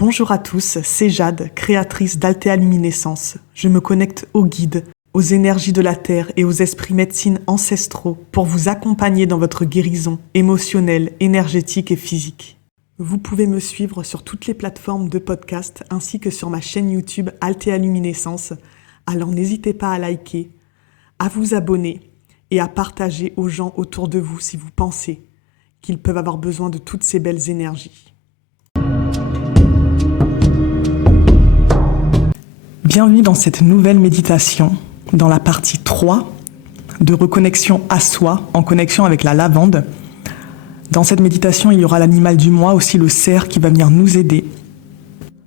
Bonjour à tous, c'est Jade, créatrice d'Altea Luminescence. Je me connecte aux guides, aux énergies de la Terre et aux esprits médecines ancestraux pour vous accompagner dans votre guérison émotionnelle, énergétique et physique. Vous pouvez me suivre sur toutes les plateformes de podcast ainsi que sur ma chaîne YouTube Altea Luminescence. Alors n'hésitez pas à liker, à vous abonner et à partager aux gens autour de vous si vous pensez qu'ils peuvent avoir besoin de toutes ces belles énergies. Bienvenue dans cette nouvelle méditation, dans la partie 3 de reconnexion à soi, en connexion avec la lavande. Dans cette méditation, il y aura l'animal du mois, aussi le cerf qui va venir nous aider.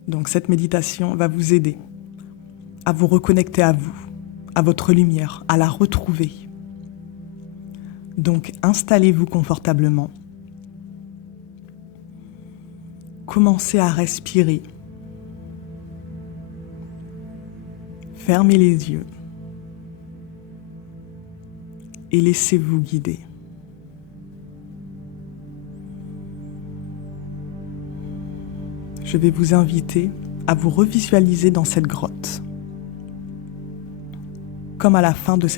Donc cette méditation va vous aider à vous reconnecter à vous, à votre lumière, à la retrouver. Donc installez-vous confortablement. Commencez à respirer. Fermez les yeux et laissez-vous guider. Je vais vous inviter à vous revisualiser dans cette grotte. Comme à la fin de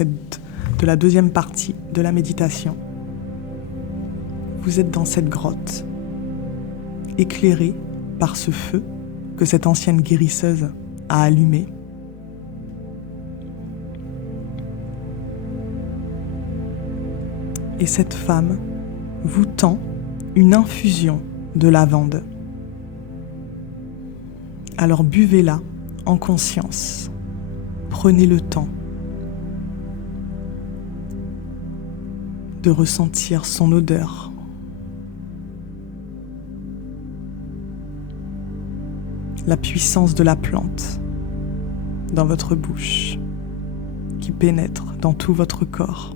la deuxième partie de la méditation, vous êtes dans cette grotte, éclairée par ce feu que cette ancienne guérisseuse a allumé. Et cette femme vous tend une infusion de lavande. Alors buvez-la en conscience. Prenez le temps de ressentir son odeur. La puissance de la plante dans votre bouche qui pénètre dans tout votre corps.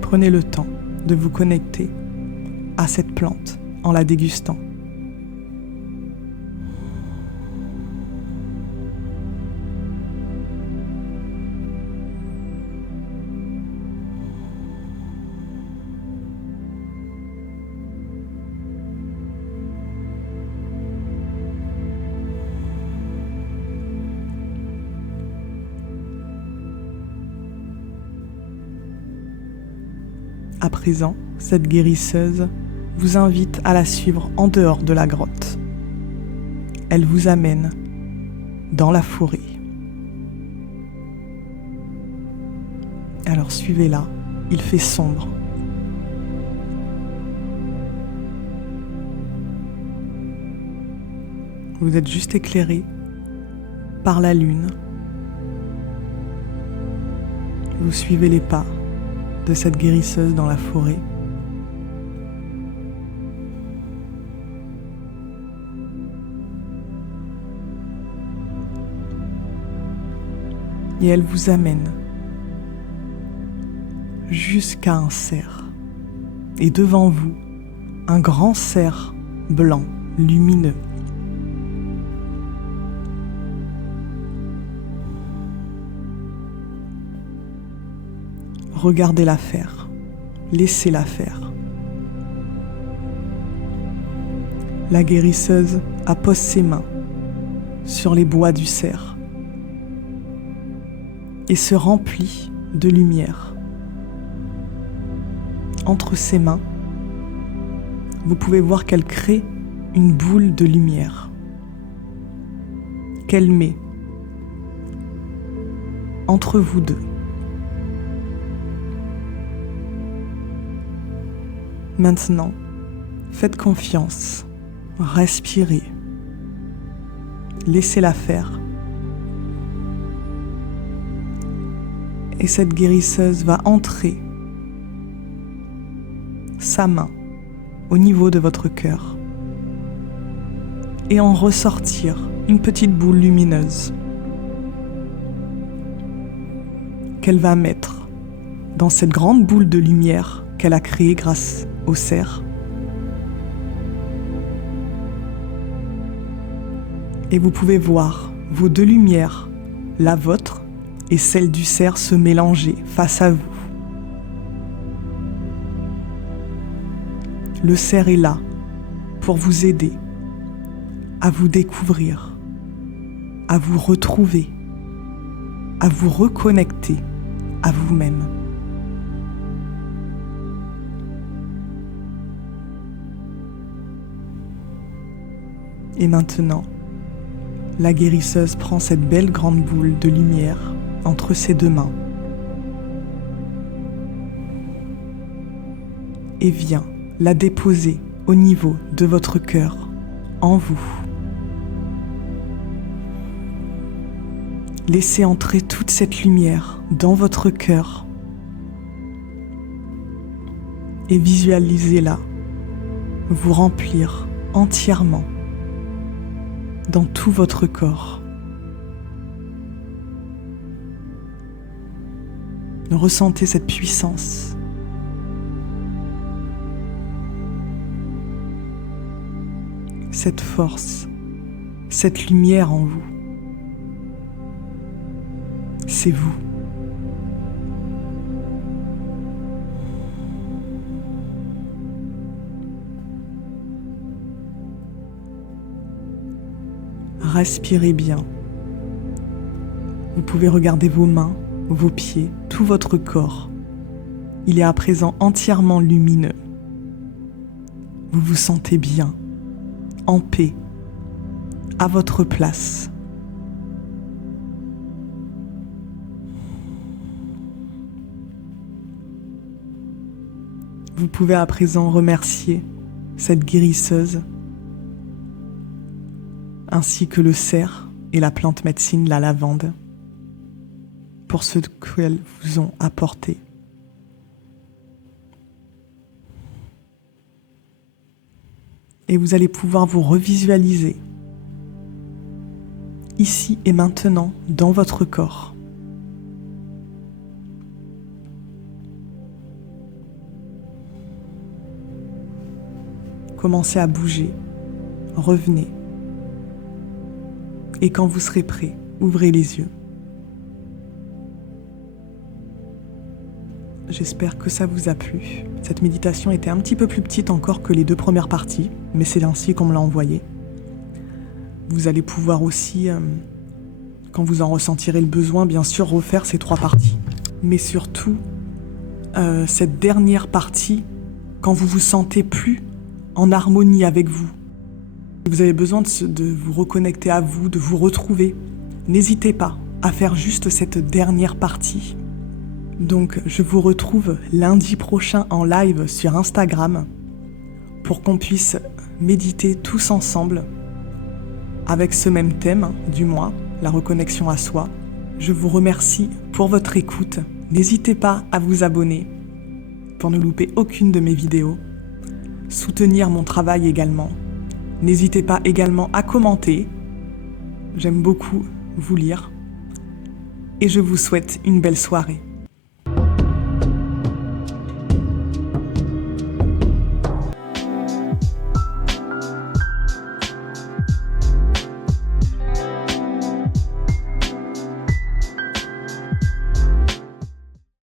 Prenez le temps de vous connecter à cette plante en la dégustant. À présent, cette guérisseuse vous invite à la suivre en dehors de la grotte. Elle vous amène dans la forêt. Alors suivez-la, il fait sombre. Vous êtes juste éclairé par la lune. Vous suivez les pas de cette guérisseuse dans la forêt. Et elle vous amène jusqu'à un cerf. Et devant vous, un grand cerf blanc, lumineux. Regardez-la faire, laissez-la faire. La guérisseuse appose ses mains sur les bois du cerf et se remplit de lumière. Entre ses mains, vous pouvez voir qu'elle crée une boule de lumière qu'elle met entre vous deux. Maintenant, faites confiance, respirez, laissez-la faire. Et cette guérisseuse va entrer sa main au niveau de votre cœur et en ressortir une petite boule lumineuse qu'elle va mettre dans cette grande boule de lumière qu'elle a créée grâce au cerf. Et vous pouvez voir vos deux lumières, la vôtre et celle du cerf, se mélanger face à vous. le cerf est là pour vous aider à vous découvrir, à vous retrouver, à vous reconnecter à vous-même. Et maintenant, la guérisseuse prend cette belle grande boule de lumière entre ses deux mains et vient la déposer au niveau de votre cœur, en vous. Laissez entrer toute cette lumière dans votre cœur et visualisez-la vous remplir entièrement dans tout votre corps. Ressentez cette puissance. Cette force, cette lumière en vous. C'est vous. Respirez bien. Vous pouvez regarder vos mains, vos pieds, tout votre corps. Il est à présent entièrement lumineux. Vous vous sentez bien, en paix, à votre place. Vous pouvez à présent remercier cette guérisseuse, ainsi que le cerf et la plante médecine, la lavande, pour ce qu'elles vous ont apporté. Et vous allez pouvoir vous revisualiser, ici et maintenant, dans votre corps. Commencez à bouger, revenez. Et quand vous serez prêt, ouvrez les yeux. J'espère que ça vous a plu. Cette méditation était un petit peu plus petite encore que les 2 premières parties, mais c'est ainsi qu'on me l'a envoyée. Vous allez pouvoir aussi, quand vous en ressentirez le besoin, bien sûr, refaire ces 3 parties. Mais surtout, cette dernière partie, quand vous vous sentez plus en harmonie avec vous, vous avez besoin de vous reconnecter à vous, de vous retrouver, n'hésitez pas à faire juste cette dernière partie. Donc, je vous retrouve lundi prochain en live sur Instagram pour qu'on puisse méditer tous ensemble avec ce même thème du mois, la reconnexion à soi. Je vous remercie pour votre écoute. N'hésitez pas à vous abonner pour ne louper aucune de mes vidéos. Soutenir mon travail également. N'hésitez pas également à commenter. J'aime beaucoup vous lire. Et je vous souhaite une belle soirée.